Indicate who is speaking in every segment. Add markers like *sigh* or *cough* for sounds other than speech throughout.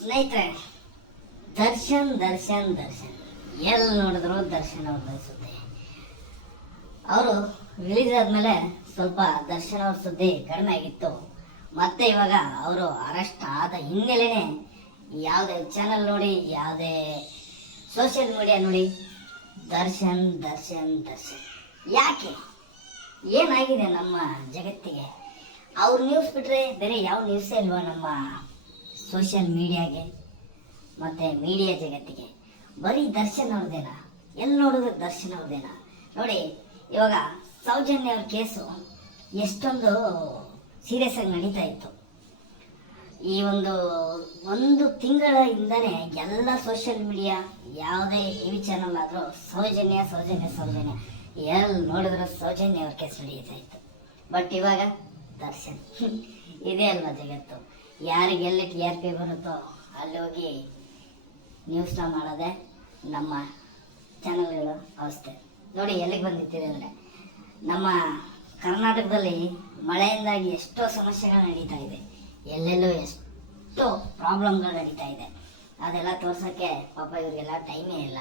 Speaker 1: ಸ್ನೇಹಿತರೆ, ದರ್ಶನ್ ದರ್ಶನ್ ದರ್ಶನ್. ಎಲ್ಲಿ ನೋಡಿದ್ರು ದರ್ಶನ್ ಅವ್ರು ಬಯಸುತ್ತೆ ಅವರು ರಿಲೀಸ್ ಆದ್ಮೇಲೆ ಸ್ವಲ್ಪ ದರ್ಶನ್ ಅವ್ರ ಸುದ್ದಿ ಕಡಿಮೆ ಆಗಿತ್ತು. ಮತ್ತೆ ಇವಾಗ ಅವರು ಅರೆಸ್ಟ್ ಆದ ಹಿನ್ನೆಲೆನೇ ಯಾವುದೇ ಚಾನಲ್ ನೋಡಿ, ಯಾವುದೇ ಸೋಷಿಯಲ್ ಮೀಡಿಯಾ ನೋಡಿ ದರ್ಶನ್ ದರ್ಶನ್ ದರ್ಶನ್. ಯಾಕೆ? ಏನಾಗಿದೆ ನಮ್ಮ ಜಗತ್ತಿಗೆ? ಅವ್ರ ನ್ಯೂಸ್ ಬಿಟ್ರೆ ಬೇರೆ ಯಾವ ನ್ಯೂಸೇ ಇಲ್ವಾ ನಮ್ಮ ಸೋಷಿಯಲ್ ಮೀಡಿಯಾಗೆ ಮತ್ತೆ ಮೀಡಿಯಾ ಜಗತ್ತಿಗೆ. ಬರೀ ದರ್ಶನ್ ಅವ್ರದ್ದೇನ ಎಲ್ಲಿ ನೋಡಿದ್ರು ದರ್ಶನ್ ಅವ್ರದ್ದೇನ ನೋಡಿ, ಇವಾಗ ಸೌಜನ್ಯ ಅವ್ರ ಕೇಸು ಎಷ್ಟೊಂದು ಸೀರಿಯಸ್ ಆಗಿ ನಡೀತಾ ಇತ್ತು. ಈ ಒಂದು ಒಂದು ತಿಂಗಳ ಹಿಂದನೇ ಎಲ್ಲ ಸೋಷಿಯಲ್ ಮೀಡಿಯಾ ಯಾವುದೇ ಟಿ ವಿ ಚಾನಲ್ ಆದರೂ ಸೌಜನ್ಯ ಸೌಜನ್ಯ ಸೌಜನ್ಯ. ಎಲ್ಲಿ ನೋಡಿದ್ರು ಸೌಜನ್ಯ ಅವ್ರ ಕೇಸ್ ನಡೀತಾ ಇತ್ತು. ಬಟ್ ಇವಾಗ ದರ್ಶನ್. *laughs* ಇದೇ ಅಲ್ವಾ ಜಗತ್ತು. ಯಾರಿಗೆ ಎಲ್ಲಿ ಟಿ ಆರ್ ಪಿ ಬರುತ್ತೋ ಅಲ್ಲಿ ಹೋಗಿ ನ್ಯೂಸ್ನ ಮಾಡೋದೇ ನಮ್ಮ ಚಾನಲ್ಗಳು ಅವಸ್ಥೆ. ನೋಡಿ, ಎಲ್ಲಿಗೆ ಬಂದಿದ್ದೀರಿ ಅಂದರೆ, ನಮ್ಮ ಕರ್ನಾಟಕದಲ್ಲಿ ಮಳೆಯಿಂದಾಗಿ ಎಷ್ಟೋ ಸಮಸ್ಯೆಗಳು ನಡೀತಾ ಇದೆ. ಎಲ್ಲೆಲ್ಲೋ ಎಷ್ಟೋ ಪ್ರಾಬ್ಲಮ್ಗಳು ನಡೀತಾ ಇದೆ. ಅದೆಲ್ಲ ತೋರ್ಸೋಕ್ಕೆ ಪಾಪ ಇವರಿಗೆಲ್ಲ ಟೈಮೇ ಇಲ್ಲ.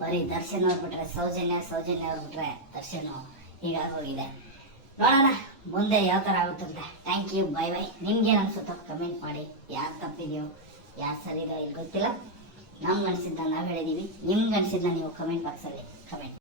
Speaker 1: ಬರೀ ದರ್ಶನ್ ಅವ್ರು ಬಿಟ್ರೆ ಸೌಜನ್ಯ ಸೌಜನ್ಯ ಅವ್ರು ಬಿಟ್ರೆ ದರ್ಶನ್ ಹೀಗಾಗೋಗಿದೆ ನೋಡೋಣ. ಮುಂದೆ ಯಾವ ಥರ ಆಗುತ್ತಂತೆ ಥ್ಯಾಂಕ್ ಯು ಬೈ ಬೈ ನಿಮ್ಗೇನು ಅನ್ಸುತ್ತೆ ಕಮೆಂಟ್ ಮಾಡಿ. ಯಾರು ತಪ್ಪಿದೆಯೋ, ಯಾರು ಸರಿ ಇದೆಯೋ ಇಲ್ಲಿ ಗೊತ್ತಿಲ್ಲ. ನಮ್ಗೆ ಅನಿಸಿದ್ದ ನಾವು ಹೇಳಿದ್ದೀವಿ ನಿಮ್ಗೆ ಅನಿಸಿದ್ದ ನೀವು ಕಮೆಂಟ್ ಬಾಕ್ಸಲ್ಲಿ ಕಮೆಂಟ್